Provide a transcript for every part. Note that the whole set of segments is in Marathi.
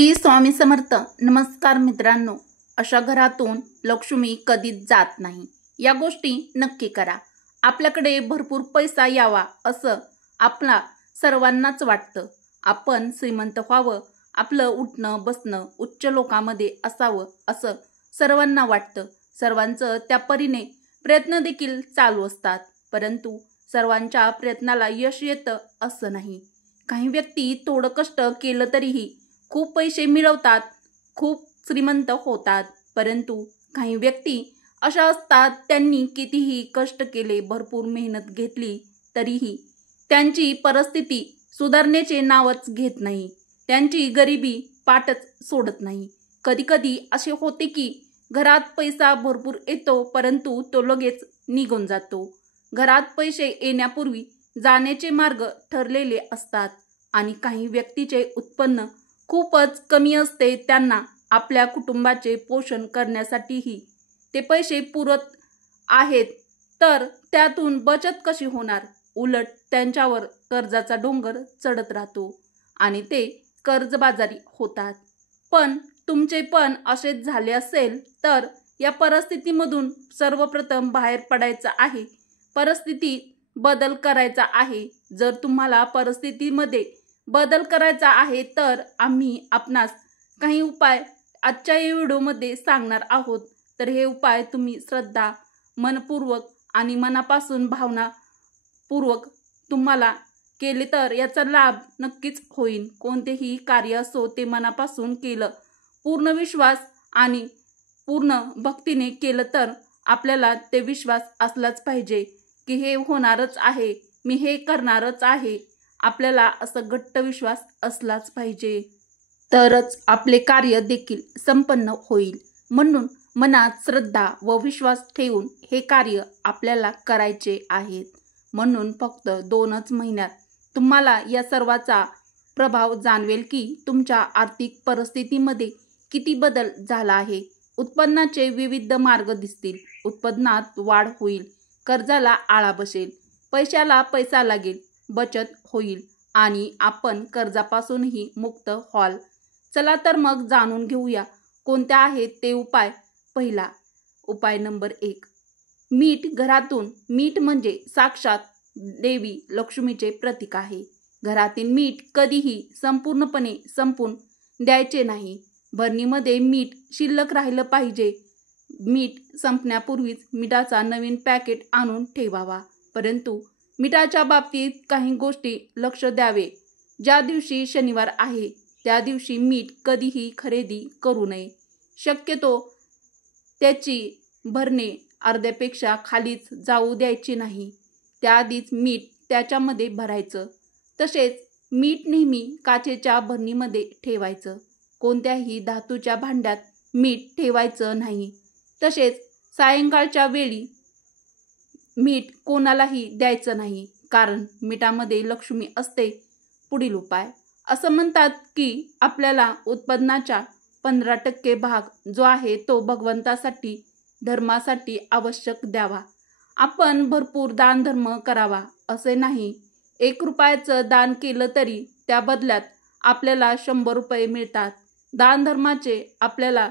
श्री स्वामी समर्थ. नमस्कार मित्रांनो. अशा घरातून लक्ष्मी कधीच जात नाही या गोष्टी नक्की करा. आपल्याकडे भरपूर पैसा यावा असं आपला सर्वांनाच वाटतं. आपण श्रीमंत व्हावं, आपलं उठणं बसणं उच्च लोकांमध्ये असावं असं सर्वांना वाटतं. सर्वांचं त्या परीने प्रयत्न देखील चालू असतात, परंतु सर्वांच्या प्रयत्नाला यश येतं असं नाही. काही व्यक्ती थोडं कष्ट केलं तरीही खूप पैसे मिळवतात, खूप श्रीमंत होतात. परंतु काही व्यक्ती अशा असतात, त्यांनी कितीही कष्ट केले, भरपूर मेहनत घेतली तरीही त्यांची परिस्थिती सुधारण्याचे नावच घेत नाही. त्यांची गरिबी पाठच सोडत नाही. कधी कधी असे होते की घरात पैसा भरपूर येतो, परंतु तो लगेच निघून जातो. घरात पैसे येण्यापूर्वी जाण्याचे मार्ग ठरलेले असतात आणि काही व्यक्तीचे उत्पन्न खूपच कमी असते. त्यांना आपल्या कुटुंबाचे पोषण करण्यासाठीही ते पैसे पुरत आहेत, तर त्यातून बचत कशी होणार? उलट त्यांच्यावर कर्जाचा डोंगर चढत राहतो आणि ते कर्जबाजारी होतात. पण तुमचे पण असेच झाले असेल तर या परिस्थितीमधून सर्वप्रथम बाहेर पडायचं आहे. परिस्थितीत बदल करायचा आहे. जर तुम्हाला परिस्थितीमध्ये बदल करायचा आहे तर आम्ही आपणास काही उपाय आजच्या या व्हिडिओमध्ये सांगणार आहोत. तर हे उपाय तुम्ही श्रद्धा, मनपूर्वक आणि मनापासून भावनापूर्वक तुम्हाला केले तर याचा लाभ नक्कीच होईल. कोणतेही कार्य असो ते मनापासून केलं, पूर्ण विश्वास आणि पूर्ण भक्तीने केलं तर आपल्याला ते विश्वास असलाच पाहिजे की हे होणारच आहे, मी हे करणारच आहे. आपल्याला असं घट्ट विश्वास असलाच पाहिजे, तरच आपले कार्य देखील संपन्न होईल. म्हणून मनात श्रद्धा व विश्वास ठेवून हे कार्य आपल्याला करायचे आहेत. म्हणून फक्त 2च महिन्यात तुम्हाला या सर्वाचा प्रभाव जाणवेल की तुमच्या आर्थिक परिस्थितीमध्ये किती बदल झाला आहे. उत्पन्नाचे विविध मार्ग दिसतील, उत्पन्नात वाढ होईल, कर्जाला आळा बसेल, पैशाला पैसा लागेल, बचत होईल आणि आपण कर्जापासूनही मुक्त व्हाल. चला तर मग जाणून घेऊया कोणत्या आहेत ते उपाय. पहिला उपाय नंबर 1, मीठ घरातून. मीठ म्हणजे साक्षात देवी लक्ष्मीचे प्रतीक आहे. घरातील मीठ कधीही संपूर्णपणे संपून द्यायचे नाही. भरणीमध्ये मीठ शिल्लक राहिलं पाहिजे. मीठ संपण्यापूर्वीच मिठाचा नवीन पॅकेट आणून ठेवावा. परंतु मिठाच्या बाबतीत काही गोष्टी लक्ष द्यावे. ज्या दिवशी शनिवार आहे त्या दिवशी मीठ कधीही खरेदी करू नये. शक्यतो त्याची भरणे अर्ध्यापेक्षा खालीच जाऊ द्यायची नाही. त्याआधीच मीठ त्याच्यामध्ये भरायचं. तसेच मीठ नेहमी काचेच्या भरणीमध्ये ठेवायचं. कोणत्याही धातूच्या भांड्यात मीठ ठेवायचं नाही. तसेच सायंकाळच्या वेळी मीठ कोणालाही द्यायचं नाही, कारण मिठामध्ये लक्ष्मी असते. पुढील उपाय. असं म्हणतात की आपल्याला उत्पन्नाच्या 15% भाग जो आहे तो भगवंतासाठी, धर्मासाठी आवश्यक द्यावा. आपण भरपूर दानधर्म करावा असे नाही. 1 रुपयाचं दान केलं तरी त्या बदल्यात आपल्याला 100 रुपये मिळतात. दानधर्माचे आपल्याला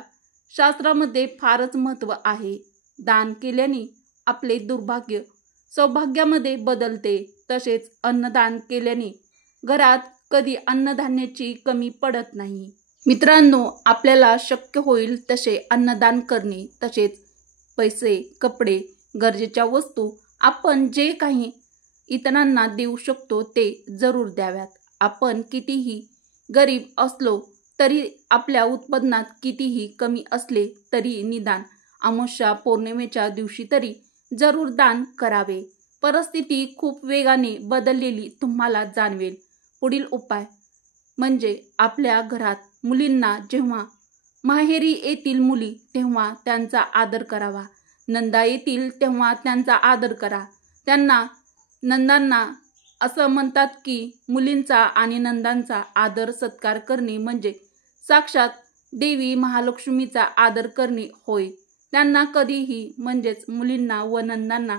शास्त्रामध्ये फारच महत्त्व आहे. दान केल्याने आपले दुर्भाग्य सौभाग्यामध्ये बदलते. तसेच अन्नदान केल्याने घरात कधी अन्नधान्याची कमी पडत नाही. मित्रांनो, आपल्याला शक्य होईल तसे अन्नदान करणे, तसेच पैसे, कपडे, गरजेच्या वस्तू आपण जे काही इतरांना देऊ शकतो ते जरूर द्याव्यात. आपण कितीही गरीब असलो तरी, आपल्या उत्पन्नात कितीही कमी असले तरी निदान अमावस्या पौर्णिमेच्या दिवशी तरी जरूर दान करावे. परिस्थिती खूप वेगाने बदललेली तुम्हाला जाणवेल. पुढील उपाय म्हणजे आपल्या घरात मुलींना जेव्हा माहेरी येतील मुली तेव्हा त्यांचा आदर करावा. नंदा येतील तेव्हा त्यांचा आदर करा. नंदांना असं म्हणतात की मुलींचा आणि नंदांचा आदर सत्कार करणे म्हणजे साक्षात देवी महालक्ष्मीचा आदर करणे होय. त्यांना कधीही म्हणजेच मुलींना व नंदांना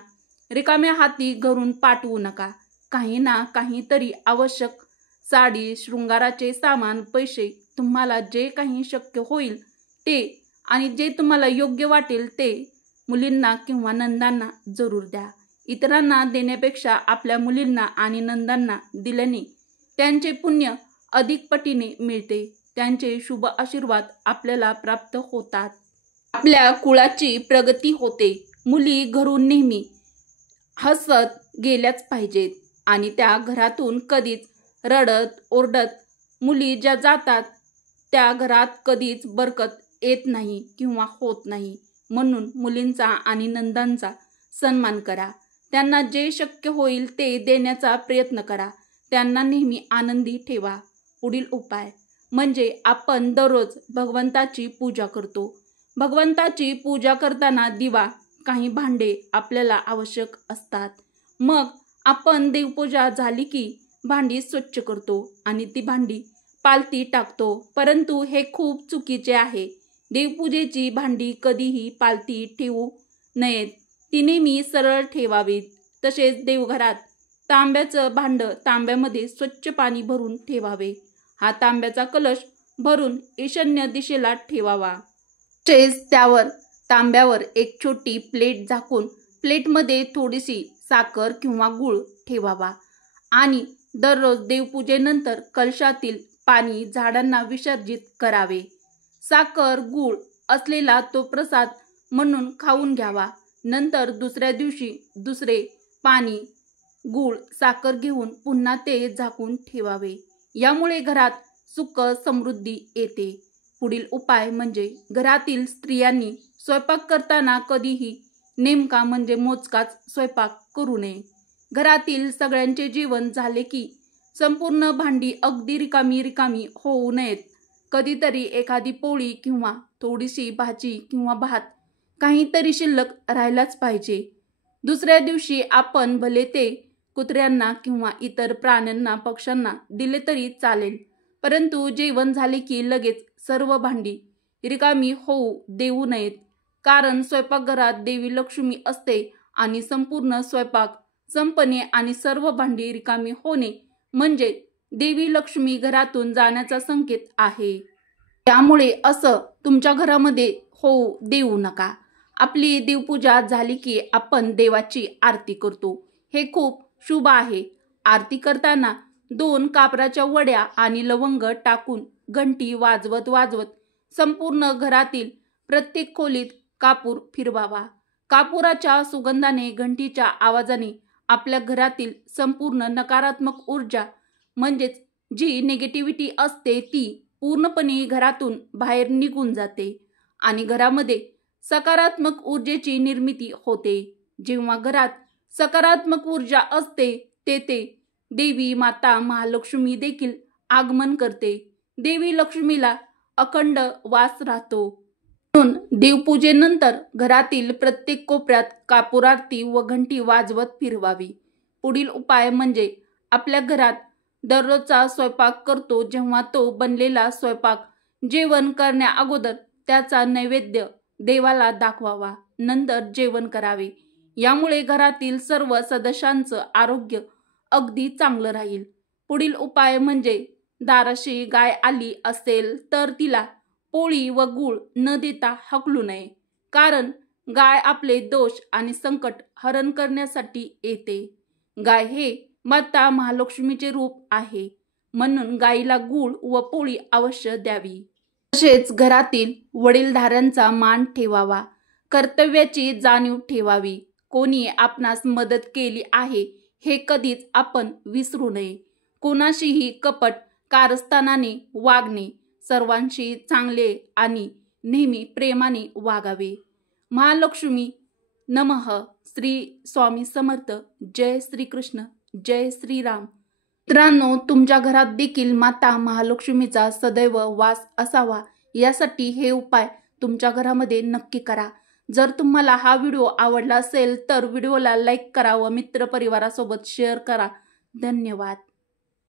रिकाम्या हाती घरून पाठवू नका. काही ना काहीतरी आवश्यक, साडी, शृंगाराचे सामान, पैसे तुम्हाला जे काही शक्य होईल ते आणि जे तुम्हाला योग्य वाटेल ते मुलींना किंवा नंदांना जरूर द्या. इतरांना देण्यापेक्षा आपल्या मुलींना आणि नंदांना दिल्याने त्यांचे पुण्य अधिक पटीने मिळते. त्यांचे शुभ आशीर्वाद आपल्याला प्राप्त होतात. आपल्या कुळाची प्रगती होते. मुली घरून नेहमी हसत गेल्याच पाहिजेत आणि त्या घरातून कधीच रडत ओरडत मुली ज्या जातात त्या घरात कधीच बरकत येत नाही किंवा होत नाही. म्हणून मुलींचा आणि नंदांचा सन्मान करा. त्यांना जे शक्य होईल ते देण्याचा प्रयत्न करा. त्यांना नेहमी आनंदी ठेवा. पुढील उपाय म्हणजे आपण दररोज भगवंताची पूजा करतो. भगवंताची पूजा करताना दिवा, काही भांडे आपल्याला आवश्यक असतात. मग आपण देवपूजा झाली की भांडी स्वच्छ करतो आणि ती भांडी पालती टाकतो. परंतु हे खूप चुकीचे आहे. देवपूजेची भांडी कधीही पालती ठेवू नयेत. ती नेहमी सरळ ठेवावीत. तसेच देवघरात तांब्याचं भांड तांब्यामध्ये स्वच्छ पाणी भरून ठेवावे. हा तांब्याचा कलश भरून ईशान्य दिशेला ठेवावा. तसेच त्यावर तांब्यावर एक छोटी प्लेट झाकून प्लेटमध्ये थोडीशी साखर किंवा गूळ ठेवावा आणि दररोज देवपूजेनंतर कलशातील पाणी झाडांना विसर्जित करावे. साखर गूळ असलेला तो प्रसाद म्हणून खाऊन घ्यावा. नंतर दुसऱ्या दिवशी दुसरे पाणी, गूळ, साखर घेऊन पुन्हा ते झाकून ठेवावे. यामुळे घरात सुख समृद्धी येते. पुढील उपाय म्हणजे घरातील स्त्रियांनी स्वयंपाक करताना कधीही नेमका म्हणजे मोजकाच स्वयंपाक करू नये. घरातील सगळ्यांचे जेवण झाले की संपूर्ण भांडी अगदी रिकामी रिकामी होऊ नयेत. कधीतरी एखादी पोळी किंवा थोडीशी भाजी किंवा भात काहीतरी शिल्लक राहायलाच पाहिजे. दुसऱ्या दिवशी आपण भले ते कुत्र्यांना किंवा इतर प्राण्यांना, पक्ष्यांना दिले तरी चालेल. परंतु जेवण झाले की लगेच सर्व भांडी रिकामी होऊ देऊ नयेत. कारण स्वयंपाकघरात देवी लक्ष्मी असते आणि संपूर्ण स्वयंपाक संपणे आणि सर्व भांडी रिकामी होणे म्हणजे देवी लक्ष्मी घरातून जाण्याचा संकेत आहे. त्यामुळे असं तुमच्या घरामध्ये होऊ देऊ नका. आपली देवपूजा झाली की आपण देवाची आरती करतो. हे खूप शुभ आहे. आरती करताना 2 कापराच्या वड्या आणि लवंग टाकून घंटी वाजवत वाजवत संपूर्ण घरातील प्रत्येक खोलीत कापूर फिरवावा. कापुराच्या सुगंधाने, घंटीच्या आवाजाने आपल्या घरातील संपूर्ण नकारात्मक ऊर्जा म्हणजेच जी निगेटिव्हिटी असते ती पूर्णपणे घरातून बाहेर निघून जाते आणि घरामध्ये सकारात्मक ऊर्जेची निर्मिती होते. जेव्हा घरात सकारात्मक ऊर्जा असते तेथे देवी माता महालक्ष्मी देखील आगमन करते. देवी लक्ष्मीला अखंड वास राहतो. म्हणून देवपूजेनंतर घरातील प्रत्येक कोपऱ्यात कापूर आरती व घंटी वाजवत फिरवावी. पुढील उपाय म्हणजे आपल्या घरात दररोजचा स्वयंपाक करतो जेव्हा तो बनलेला स्वयंपाक जेवण करण्या अगोदर त्याचा नैवेद्य देवाला दाखवावा. नंतर जेवण करावे. यामुळे घरातील सर्व सदस्यांचं आरोग्य अगदी चांगलं राहील. पुढील उपाय म्हणजे दाराशी गाय आली असेल तर तिला पोळी व गूळ न देता हकलू नये. कारण गाय आपले दोष आणि संकट हरण करण्यासाठी येते. गाय हे माता महालक्ष्मीचे रूप आहे. म्हणून गायीला गूळ व पोळी अवश्य द्यावी. तसेच घरातील वडीलधाऱ्यांचा मान ठेवावा. कर्तव्याची जाणीव ठेवावी. कोणी आपणास मदत केली आहे हे कधीच आपण विसरू नये. कोणाशीही कपट कारस्थानाने वागणे. सर्वांशी चांगले आणि नेहमी प्रेमाने वागावे. महालक्ष्मी नमः. श्री स्वामी समर्थ. जय श्री कृष्ण. जय श्रीराम. मित्रांनो, तुमच्या घरात देखील माता महालक्ष्मीचा सदैव वास असावा यासाठी हे उपाय तुमच्या घरामध्ये नक्की करा. जर तुम्हाला हा व्हिडिओ आवडला असेल तर व्हिडिओला लाईक करा व मित्रपरिवारासोबत शेअर करा. धन्यवाद.